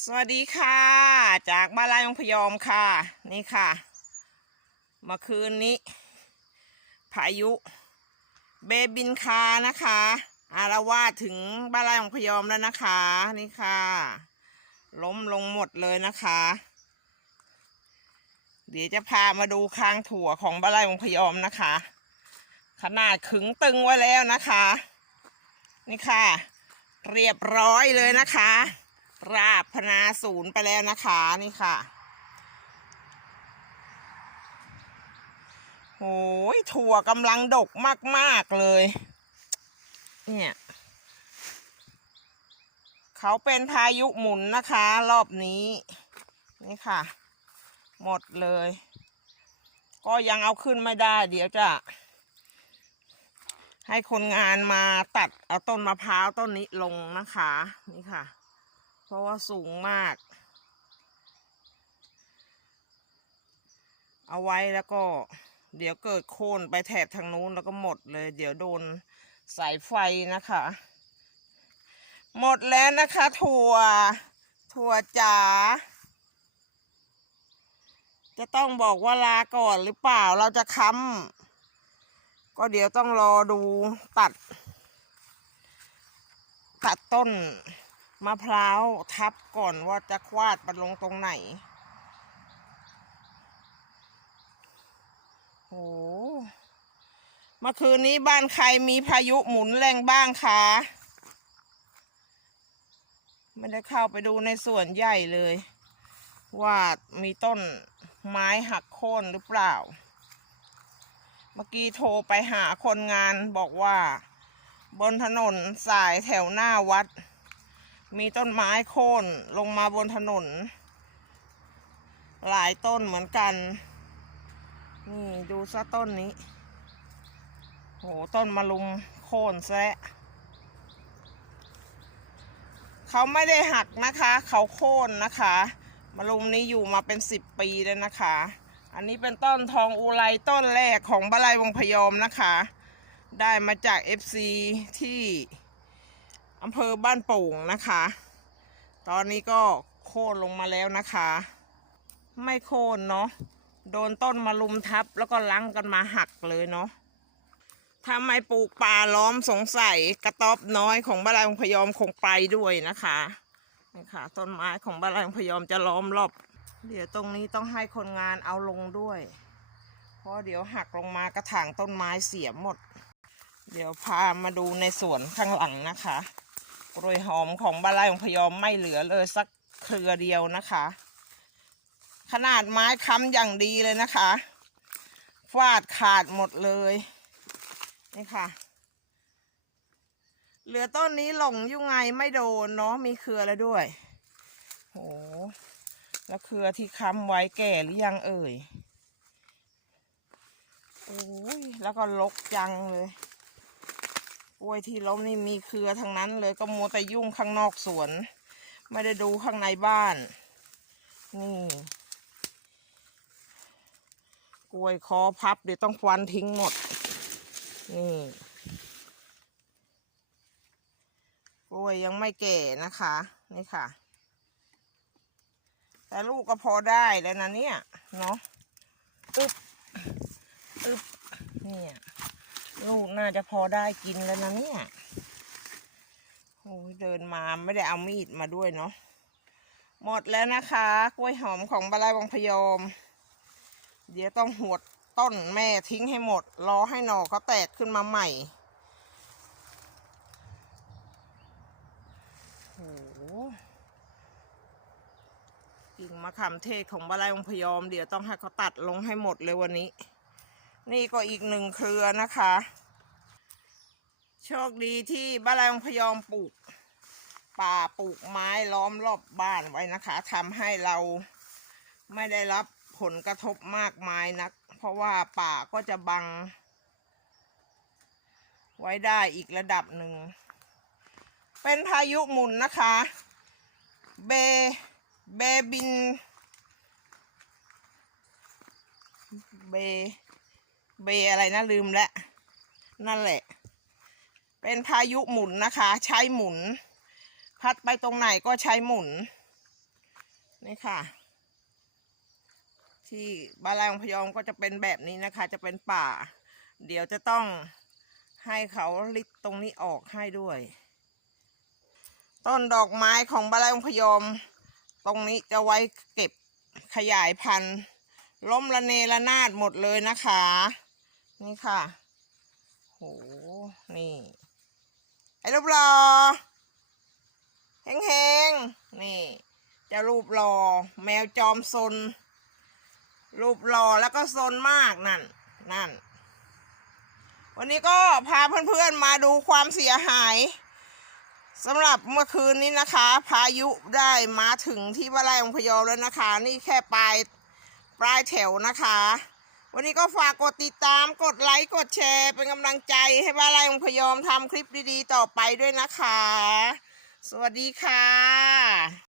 สวัสดีค่ะ จากบ้านไร่องพยอมค่ะ นี่ค่ะเมื่อคืนนี้ พายุ เบบินคานะคะ อารวาสถึงบ้านไร่องพยอมแล้วนะคะ นี่ค่ะ ล้มลงหมดเลยนะคะ เดี๋ยวจะพามาดูคางถั่วของบ้านไร่องพยอมนะคะ ขนาดขึงตึงไว้แล้วนะคะ นี่ค่ะ เรียบร้อยเลยนะคะ ราบพนาศูนย์ไปแล้วนะคะนี่ค่ะโหยถั่วกำลังดกมาก ๆ เลย เนี่ย เขาเป็นพายุหมุนนะคะ รอบนี้ นี่ค่ะ หมดเลย ก็ยังเอาขึ้นไม่ได้ เดี๋ยวจะ ให้คนงานมาตัดเอาต้นมะพร้าวต้นนี้ลงนะคะ นี่ค่ะ ราะว่าสูงมาก เอาไว้แล้วก็ เดี๋ยวเกิดโค่นไปแถบทางนู้นแล้วก็หมดเลย เดี๋ยวโดนสายไฟนะคะ หมดแล้วนะคะ ถั่ว ถั่วจ๋าจะต้องบอกว่าลาก่อนหรือเปล่าเราจะค้ำก็เดี๋ยวต้องรอดูตัด ตัดต้น มะพร้าวทับก่อนว่าจะควาดไปลงตรงไหน โอ้เมื่อคืนนี้บ้านใครมีพายุหมุนแรงบ้างคะ ไม่ได้เข้าไปดูในส่วนใหญ่เลย ว่ามีต้นไม้หักโค่นหรือเปล่า เมื่อกี้โทรไปหาคนงานบอกว่า บนถนนสายแถวหน้าวัด มีต้นไม้โค่นลงมาบนถนน หลายต้นเหมือนกัน นี่ดูซะต้นนี้ โหต้นมะลุมโค่นแซะเขาไม่ได้หักนะคะ เขาโค่นนะคะมะลุมนี้อยู่มาเป็นสิบปีแล้วนะคะ อันนี้เป็นต้นทองอุไรต้นแรกของบาลัยวงพยอมนะคะ ได้มาจาก FC ที่ อำเภอบ้านโป่งนะคะ ตอนนี้ก็โค่นลงมาแล้วนะคะ ไม่โค่นเนาะโดนต้นมาลุมทับแล้วก็ลังกันมาหักเลยเนาะถ้าไมปลูกป่าล้อมสงสัยกระต๊อบน้อยของบาลัยวงพยอมคงไปด้วยนะคะนี่ค่ะต้นไม้ของบาลัยวงพยอมจะล้อมรอบ เดี๋ยวตรงนี้ต้องให้คนงานเอาลงด้วย เพราะเดี๋ยวหักลงมากระถางต้นไม้เสียหมด เดี๋ยวพามาดูในสวนข้างหลังนะคะ กล้วยหอมของบ้านไร่ของพยอมไม่เหลือเลยสักเครือเดียวนะคะ ขนาดไม้ค้ำอย่างดีเลยนะคะฟาดขาดหมดเลยนี่ค่ะ เหลือต้นนี้หลงยุ่ไงไม่โดนเนาะมีเครือแล้วด้วยโหแล้วเครือที่ค้ำไว้แก่หรือยังเอ่ยโอ้ยแล้วก็ลกจังเลย กล้วยที่ล้มนี่มีเครือทั้งนั้นเลยก็มัวแต่ยุ่งข้างนอกสวน ไม่ได้ดูข้างในบ้าน นี่กล้วยคอพับเดี๋ยวต้องควันทิ้งหมด นี่กล้วยยังไม่แก่นะคะ นี่ค่ะ แต่ลูกก็พอได้แล้วนะเนี่ย เนาะอึบอึบเนี่ย ลูกน่าจะพอได้กินแล้วนะเนี่ยโอ้ยเดินมาไม่ได้เอามีดมาด้วยเนาะหมดแล้วนะคะ กล้วยหอมของบาลายวังพยอม เดี๋ยวต้องหวดต้นแม่ทิ้งให้หมด รอให้หน่อเขาแตกขึ้นมาใหม่โอ้กิ่งมะขามเทศของบาลายองพยอม เดี๋ยวต้องให้เขาตัดลงให้หมดเลยวันนี้ นี่ก็อีกหนึ่งเครือนะคะ โชคดีที่บ้าลายองพยอมปลูก ป่าปลูกไม้ล้อมรอบบ้านไว้นะคะทำให้เราไม่ได้รับผลกระทบมากมายนัก เพราะว่าป่าก็จะบัง ไว้ได้อีกระดับหนึ่ง เป็นพายุหมุนนะคะ เบ เบบิน เบ เบอะไรนะลืมแล้วนั่นแหละ เป็นพายุหมุนนะคะ ใช้หมุน พัดไปตรงไหนก็ใช้หมุน นี่ค่ะ ที่บ้านไร่ของพยอมก็จะเป็นแบบนี้นะคะ จะเป็นป่า เดี๋ยวจะต้องให้เขาลิดตรงนี้ออกให้ด้วย ต้นดอกไม้ของบ้านไร่ของพยอม ตรงนี้จะไว้เก็บขยายพันธุ์ล้มละเนระนาดหมดเลยนะคะ นี่ค่ะ โห นี่ ไอ้รูปรอเฮงๆ นี่ จะรูปรอ แมวจอมซน รูปรอแล้วก็ซนมากนั่น นั่น วันนี้ก็พาเพื่อนๆ มาดูความเสียหายสำหรับเมื่อคืนนี้นะคะ พายุได้มาถึงที่บ้านไร่องพยอมแล้วนะคะ นี่แค่ปลายปลายแถวนะคะ วันนี้ก็ฝากกดติดตามกดไลค์กดแชร์ เป็นกำลังใจให้บ้านไร่องพยอมทำคลิปดีๆ ต่อไปด้วยนะคะ สวัสดีค่ะ